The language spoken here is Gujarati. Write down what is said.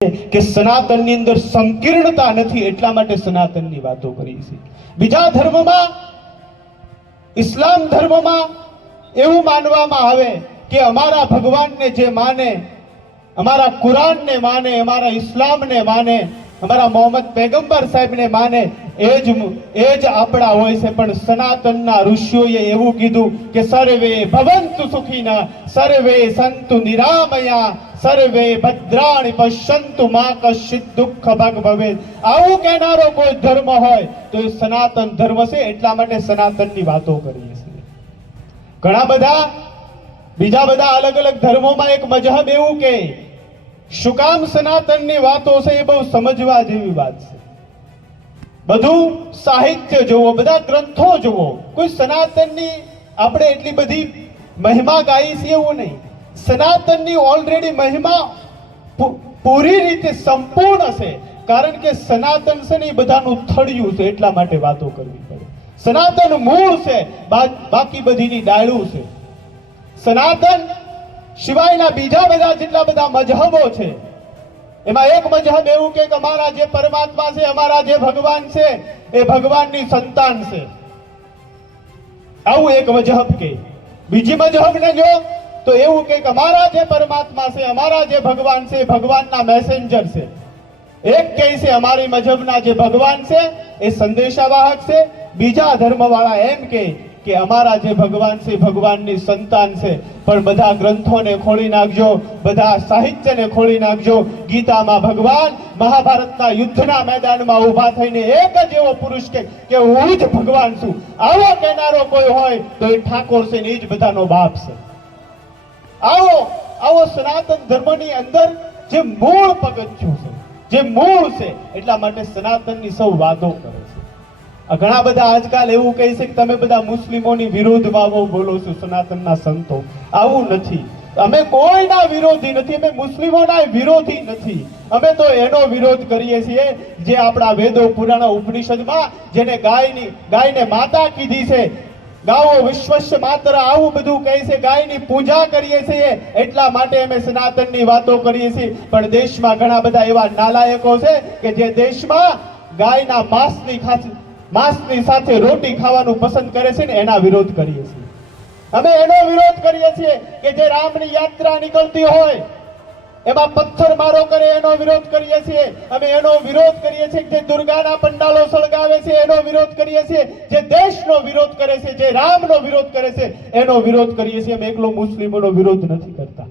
કે સનાતનની અંદર સંકીર્ણતા નથી એટલા માટે સનાતનની વાતો કરી છે બીજા ધર્મમાં, ઇસ્લામ ધર્મમાં એવું માનવામાં આવે કે અમારા ભગવાનને જે માને, અમારા કુરાનને માને, અમારા ઇસ્લામને માને, અમારા મોહમ્મદ પેગમ્બર સાહેબને માને એ જ એ જ આપણા હોય છે, પણ સનાતનના ઋષિઓએ એવું કીધું કે સર્વે ભવંતુ સુખીના, સર્વે સંતુ નિરામયા, સર્વે ભદ્રાણી પશ્યંતુ મા કશ્ચિત દુઃખ ભગ ભવે આવું કહેનારો કોઈ ધર્મ હોય, તો એ સનાતન ધર્મ છે, એટલા માટે સનાતનની વાતો કરીએ છીએ. ઘણા બધા, બીજા બધા અલગ અલગ ધર્મોમાં એક મજહબ એવું કે, શું કામ સનાતનની વાતો છે, એ બહુ સમજવા જેવી વાત છે. બધું સાહિત્ય જુઓ બધા ગ્રંથો જુઓ કોઈ સનાતનની આપણે એટલી બધી મહિમા ગાઈ છે એવું નહીં. સનાતનની ઓલરેડી મહિમા પૂરી રીતે સંપૂર્ણ છે. કારણ કે સનાતન છે ને એ બધાનું થળિયું છે, એટલા માટે વાતો કરવી પડે. સનાતન મૂળ છે બાકી બધીની ડાળું છે. સનાતન સિવાયના બીજા બધા જેટલા બધા મજહબો છે એમાં એક મજહબ એવું કે અમારા જે પરમાત્મા છે, અમારા જે ભગવાન છે, એ ભગવાનની સંતાન છે. આવું એક મજહબ કે. બીજી મજહબને જો, તો એવું કે અમારા જે પરમાત્મા છે, અમારા જે ભગવાન છે, એ ભગવાનના મેસેન્જર છે. એક કહે છે, અમારી મજહબના જે ભગવાન છે, એ સંદેશાવાહક છે, બીજા ધર્મવાળા એમ કે કે અમારા જે ભગવાન છે ભગવાનની સંતાન છે. પણ બધા ગ્રંથોને ખોલી નાખજો, બધા સાહિત્યને ખોલી નાખજો. ગીતામાં ભગવાન મહાભારતના યુદ્ધના મેદાનમાં ઊભા થઈને એક જ એવો પુરુષ કે કે હું જ ભગવાન છું. આવો કહેનારો કોઈ હોય તો એ ઠાકોર છે ને એ જ બધાનો બાપ છે. આવો આવો સનાતન ધર્મની અંદર જે મૂળ પગથિયું છે, જે મૂળ છે, એટલા માટે સનાતનની સૌ વાતો કરે. ઘણા બધા આજકાલ એવું કહે છે કે તમે બધા મુસ્લિમોની વિરોધમાં વાવો બોલો છો, સનાતનના સંતો. આવું નથી. અમે કોઈના વિરોધી નથી, અમે મુસ્લિમોના વિરોધી નથી. અમે તો એનો વિરોધ કરીએ છીએ જે આપણા વેદો પુરાણ ઉપનિષદમાં જેને ગાયની, ગાયને માતા કીધી છે. ગાવો વિશ્વસ્ય માત્ર આવું બધું કહે છે, ગાયની પૂજા કરીએ છીએ, એટલા માટે અમે સનાતનની વાતો કરીએ છીએ. પણ દેશમાં ઘણા બધા એવા નાલાયકો છે કે જે દેશમાં ગાયના માંસની ખાસ માંસની સાથે રોટી ખાવાનું પસંદ કરે છે ને એના વિરોધ કરીએ છીએ. અમે એનો વિરોધ કરીએ છીએ કે જે રામની યાત્રા નીકળતી હોય, એમાં પથ્થરમારો કરે એનો વિરોધ કરીએ છીએ. અમે એનો વિરોધ કરીએ છીએ જે દુર્ગાના પંડાલો સળગાવે છે એનો વિરોધ કરીએ છીએ. જે દેશનો વિરોધ કરે છે, જે રામનો વિરોધ કરે છે, એનો વિરોધ કરીએ છીએ. અમે એકલો મુસ્લિમોનો વિરોધ નથી કરતા.